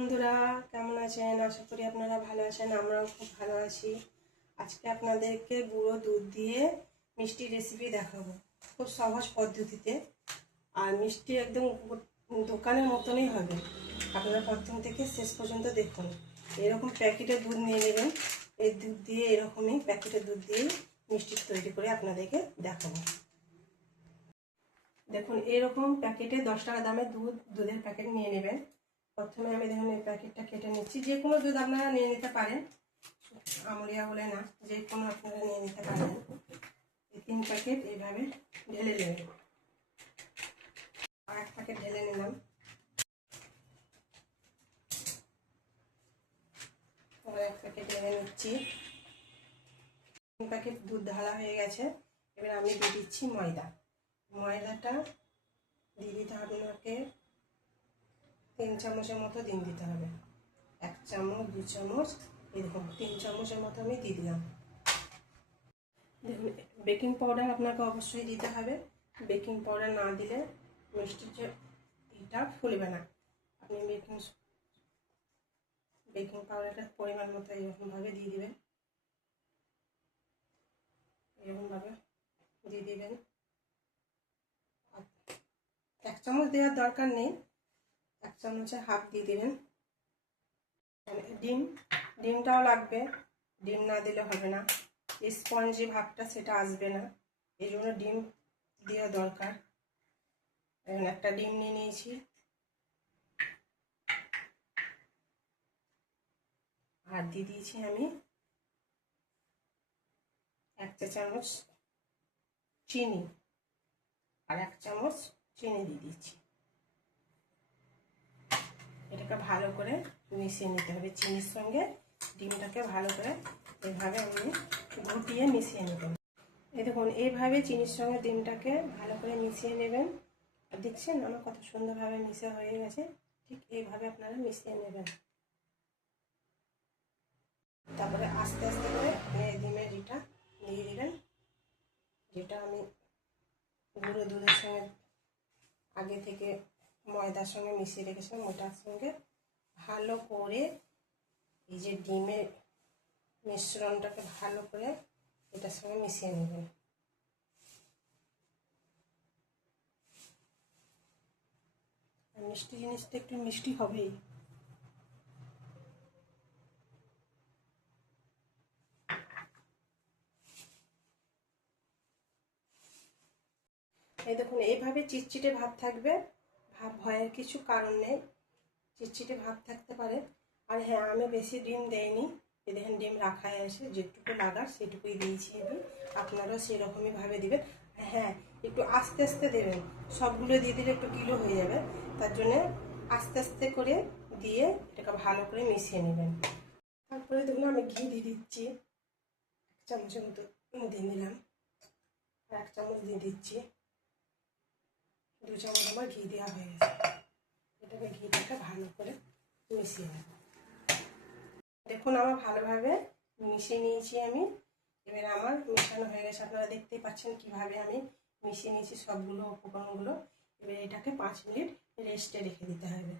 বন্ধুরা, কেমন আছেন? আশা করি আপনারা ভালো আছেন। আমরাও খুব ভালো আছি। আজকে আপনাদেরকে গুঁড়ো দুধ দিয়ে মিষ্টি রেসিপি দেখাবো, খুব সহজ পদ্ধতিতে। আর মিষ্টি একদম দোকানের মতনই হবে। আপনারা প্রথম থেকে শেষ পর্যন্ত দেখুন। এরকম প্যাকেটের দুধ নিয়ে নেবেন। এই দুধ দিয়ে এরকমই প্যাকেটের দুধ দিয়ে মিষ্টি তৈরি করে আপনাদেরকে দেখাবো। দেখুন, এরকম প্যাকেটে 10 টাকা দামের দুধের প্যাকেট নিয়ে নেবেন। প্রথমে আমি দেখুন এই প্যাকেটটা কেটে নিচ্ছি। যে কোনো দুধ আপনারা নিয়ে নিতে পারেন, আমুলিয়া বলে না, যে কোনো আপনারা নিয়ে নিতে পারেন। এই 3 প্যাকেট এইভাবে ঢেলে নেবেন। আর 1 প্যাকেট ঢেলে নিলাম। আবার 1 প্যাকেট ঢেলে নিচ্ছি। 3 প্যাকেট দুধ ঢালা হয়ে গেছে। এবার আমি দিয়ে দিচ্ছি ময়দা। ময়দাটা দিয়ে দিতে হবে আপনাকে 3 চামচের মতো দিয়ে দিতে হবে। 1 চামচ, 2 চামচ, এরকম 3 চামচের মতো আমি দিয়ে দিলাম। দেখুন, বেকিং পাউডার আপনাকে অবশ্যই দিতে হবে। বেকিং পাউডার না দিলে মিষ্টির যে এটা ফুলবে না। আপনি বেকিং পাউডারটা পরিমাণ মতো এরকমভাবে দিয়ে দিবেন। এরকমভাবে দিয়ে দিবেন। 1 চামচ দেওয়ার দরকার নেই, 1 চামচের হাফ দিয়ে দিবেন। ডিমটাও লাগবে, ডিম না দিলে হবে না। স্পঞ্জি ভাবটা সেটা আসবে না, এই জন্য ডিম দেওয়া দরকার। একটা ডিম নিয়ে নিয়েছি। আর দিয়ে দিয়েছি আমি 1 চা চামচ চিনি। আর 1 চামচ চিনি দিয়ে দিচ্ছি। এটাকে ভালো করে মিশিয়ে নিতে হবে। চিনির সঙ্গে ডিমটাকে ভালো করে এভাবে আমি ঘুটিয়ে মিশিয়ে নেবেন। এই দেখুন, এইভাবে চিনির সঙ্গে ডিমটাকে ভালো করে মিশিয়ে নেবেন। আর দেখছেন আমার কত সুন্দরভাবে মিশে হয়ে গেছে। ঠিক এইভাবে আপনারা মিশিয়ে নেবেন। তারপরে আস্তে আস্তে করে ডিমের যেটা দিয়ে দিবেন, যেটা আমি গুঁড়ো দুধের সঙ্গে আগে থেকে ময়দার সঙ্গে মিশিয়ে রেখেছিলাম, ওটার সঙ্গে ভালো করে এই যে ডিমের মিশ্রণটাকে ভালো করে এটার সঙ্গে মিশিয়ে নেবেন। মিষ্টি জিনিসটা একটু মিষ্টি হবেই। এই দেখুন, এইভাবে চিটচিটে ভাব থাকবে। ভাব ভয়ের কিছু কারণ নেই, চিটচিটে ভাব থাকতে পারে। আর হ্যাঁ, আমি বেশি ডিম দেইনি। এই দেখেন ডিম রাখাই আছে, যেটুকু লাগার সেটুকুই দিয়েছি আমি। আপনারাও সেরকমই ভাবে দিবেন। হ্যাঁ, একটু আস্তে আস্তে দেবেন। সবগুলো দিয়ে দিলে একটু গিলো হয়ে যাবে, তার জন্য আস্তে আস্তে করে দিয়ে এটাকে ভালো করে মিশিয়ে নেবেন। তারপরে দেখুন আমি ঘি দিয়ে দিচ্ছি। 1 চামচের মতো দিয়ে দিলাম। আর 1 চামচ দিয়ে দিচ্ছি। 2 চামচ আমার ঘি দেওয়া হয়ে গেছে। এটাকে ঘিটাকে ভালো করে মিশিয়ে নেব। দেখুন আমার ভালোভাবে মিশিয়ে নিয়েছি আমি। এবার আমার মেশানো হয়ে গেছে। আপনারা দেখতেই পাচ্ছেন কিভাবে আমি মিশিয়ে নিয়েছি সবগুলো উপকরণগুলো। এবার এটাকে 5 মিনিট রেস্টে রেখে দিতে হবে।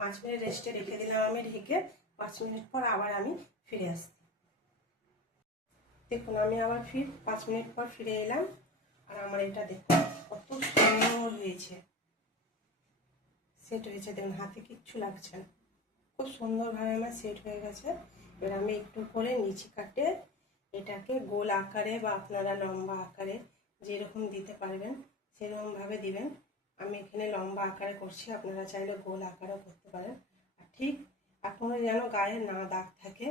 5 মিনিট রেস্টে রেখে দিলাম আমি ঢেকে। 5 মিনিট পর আবার আমি ফিরে আসছি। দেখুন আমি আবার 5 মিনিট পর ফিরে এলাম। আর আমার এটা দেখুন কত সুন্দর হয়েছে, সেট হয়েছে। দেখুন হাতে কিচ্ছু লাগছে না, খুব সুন্দরভাবে আমার সেট হয়ে গেছে। এবার আমি একটু করে নিচে কাটে এটাকে গোল আকারে বা আপনারা লম্বা আকারে যেরকম দিতে পারবেন সেরকমভাবে দিবেন। আমি এখানে লম্বা আকারে করছি, আপনারা চাইলে গোল আকারেও করতে পারেন। আর ঠিক আপনারা যেন গায়ে না দাগ থাকে,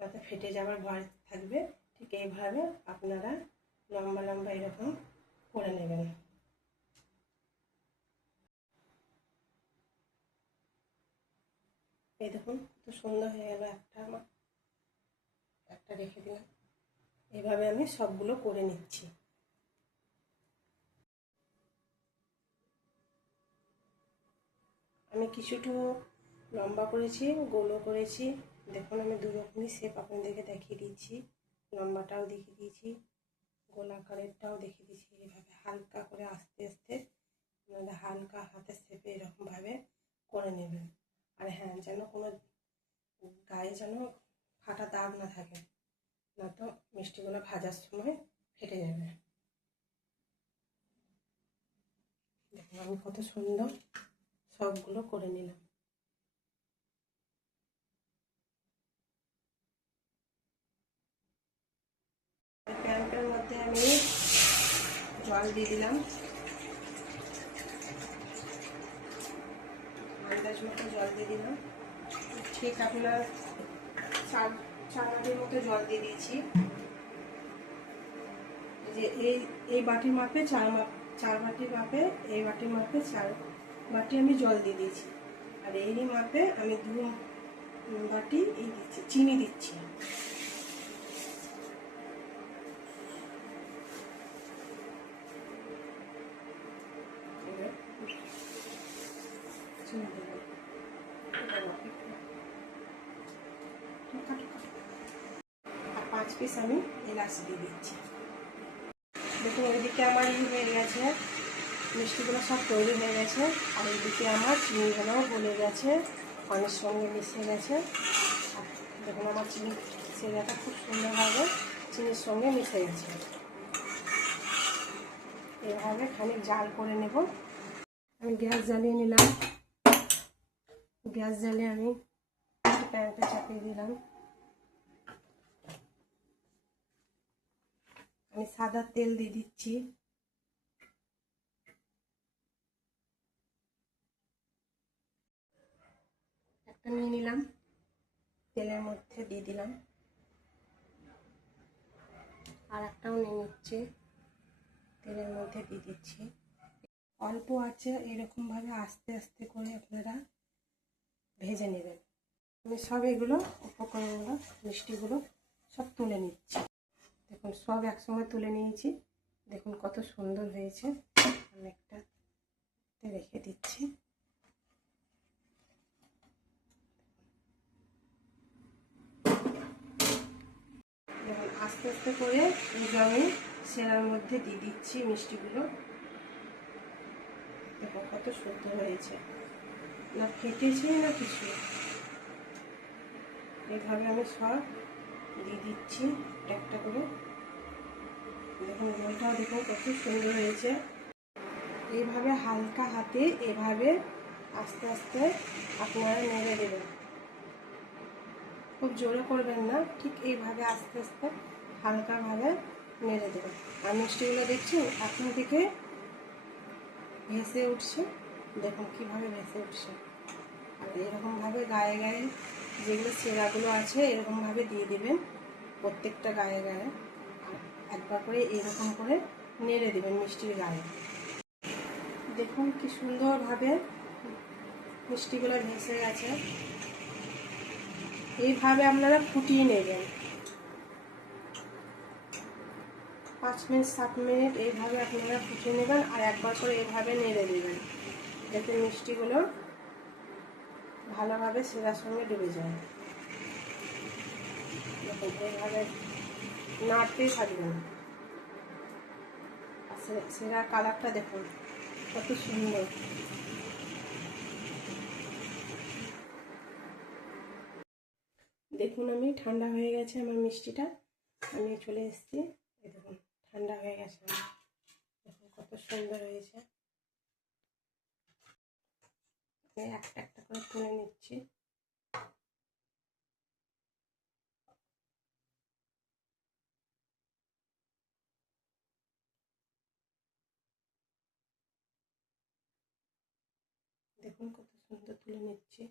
যাতে ফেটে যাওয়ার ভয় থাকবে, ঠিক এইভাবে আপনারা লম্বা লম্বা এরকম করে নেবেন। এই দেখুন কত সুন্দর হয়ে গেল। একটা রেখে দিলাম। এইভাবে আমি সবগুলো করে নিচ্ছি। আমি কিছুটা লম্বা করেছি, গোলও করেছি। দেখুন আমি দু রকমই শেপ আপনাদেরকে দেখিয়ে দিচ্ছি। লম্বাটাও দেখিয়ে দিয়েছি, গোল আকারেরটাও দেখিয়ে দিয়েছি। এইভাবে হালকা করে আস্তে আস্তে আপনাদের হালকা হাতের শেপে এরকমভাবে করে নেবেন। আর হ্যাঁ, যেন কোনো গায়ে যেন ফাটা দাগ না থাকে, না তো মিষ্টিগুলো ভাজার সময় ফেটে যাবে। দেখুন আমি কত সুন্দর সবগুলো করে নিলাম। প্যানটার মধ্যে আমি জল দিয়ে দিলাম, আন্দাজ মতো জল দিয়ে দিলাম। ঠিক আপনার চার বাটির মতো জল দিয়ে দিয়েছি। যে এই বাটির মাপে চার বাটির মাপে, এই বাটির মাপে 4 বাটি আমি জল দিয়ে দিয়েছি। আর এই মাপে আমি 2 বাটি এই দিচ্ছি, চিনি দিচ্ছি। আর 5 পিস আমি এলাচ দিয়ে দিচ্ছি। দেখুন ওইদিকে আমার হয়ে গেছে, মিষ্টিগুলো সব তৈরি হয়ে গেছে। আর এইদিকে আমার চিনিগুলোও গলে গেছে, পানির সঙ্গে মিশে গেছে। দেখুন আমার চিনি সেরাটা খুব সুন্দরভাবে চিনির সঙ্গে মিশে গেছে। এভাবে খানিক জাল করে নেব। আমি গ্যাস জ্বালিয়ে নিলাম। গ্যাস জ্বালিয়ে আমি প্যানটা চাপিয়ে দিলাম। আমি সাদা তেল দিয়ে দিচ্ছি। একটা নিয়ে নিলাম, তেলের মধ্যে দিয়ে দিলাম। আর একটাও নিয়ে নিচ্ছি, তেলের মধ্যে দিয়ে দিচ্ছি। অল্প আছে এরকমভাবে আস্তে আস্তে করে আপনারা ভেজে নেবেন। আমি সব এগুলো উপকরণগুলো মিষ্টিগুলো সব তুলে নিচ্ছি। দেখুন সব একসঙ্গে তুলে নিয়েছি। দেখুন কত সুন্দর হয়েছে। আমি একটা রেখে দিচ্ছি। দেখুন আস্তে আস্তে করে আমি সেরার মধ্যে দিয়ে দিচ্ছি মিষ্টিগুলো। দেখো কত সুন্দর হয়েছে, না ফেটেছে না কিছু। এইভাবে আমি সব দিয়ে দিচ্ছি একটা করে। দেখুন রোলটাও দেখুন কত সুন্দর হয়েছে। এইভাবে হালকা হাতে এভাবে আস্তে আস্তে আপনারা নেড়ে দেবেন, খুব জোরে করবেন না, ঠিক এইভাবে আস্তে আস্তে হালকাভাবে নেড়ে দেবেন। আর মিষ্টিগুলো দেখছেন এখন থেকে ভেসে উঠছে। দেখুন কীভাবে ভেসে উঠছে। আর এরকমভাবে গায়ে গায়ে যেগুলো সেরাগুলো আছে এরকমভাবে দিয়ে দেবেন প্রত্যেকটা গায়ে গায়ে। আর একবার করে এরকম করে নেড়ে দেবেন মিষ্টির গায়ে। দেখুন কি সুন্দরভাবে মিষ্টিগুলো ভেসে গেছে। এইভাবে আপনারা ফুটিয়ে নেবেন 5 মিনিট 7 মিনিট এইভাবে আপনারা ফুটিয়ে নেবেন। আর একবার করে এইভাবে নেড়ে দেবেন যাতে মিষ্টিগুলো ভালোভাবে সেরার সঙ্গে ডুবে যায়। দেখুন এইভাবে নাড়তেই থাকবেন। সেরার কালারটা দেখুন কত সুন্দর। দেখুন আমি ঠান্ডা হয়ে গেছে আমার মিষ্টিটা, আমি চলে এসেছি। এই দেখুন ঠান্ডা হয়ে গেছে, দেখুন কত সুন্দর হয়েছে। একটা একটা করে তুলে নিচ্ছি। দেখুন কত সুন্দর তুলে নিচ্ছি।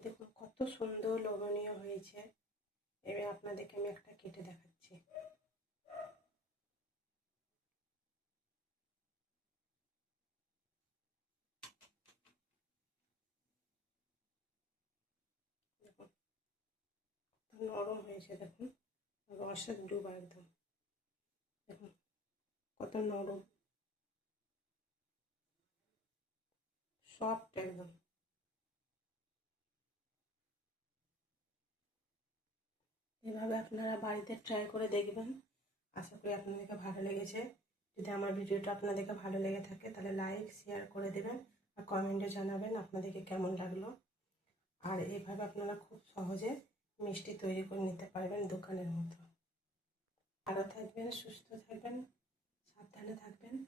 দেখুন কত সুন্দর লোভনীয় হয়েছে। এবার আপনাদেরকে আমি একটা কেটে দেখাচ্ছি। দেখুন নরম হয়েছে, দেখুন রসে ডুবা একদম। দেখুন কত নরম, সফট একদম। এভাবে আপনারা বাড়িতে ট্রাই করে দেখবেন। আশা করি আপনাদেরকে ভালো লেগেছে। যদি আমার ভিডিওটা আপনাদেরকে ভালো লেগে থাকে তাহলে লাইক শেয়ার করে দেবেন। আর কমেন্টে জানাবেন আপনাদেরকে কেমন লাগলো। আর এইভাবে আপনারা খুব সহজে মিষ্টি তৈরি করে নিতে পারবেন দোকানের মতো। ভালো থাকবেন, সুস্থ থাকবেন, সাবধানে থাকবেন।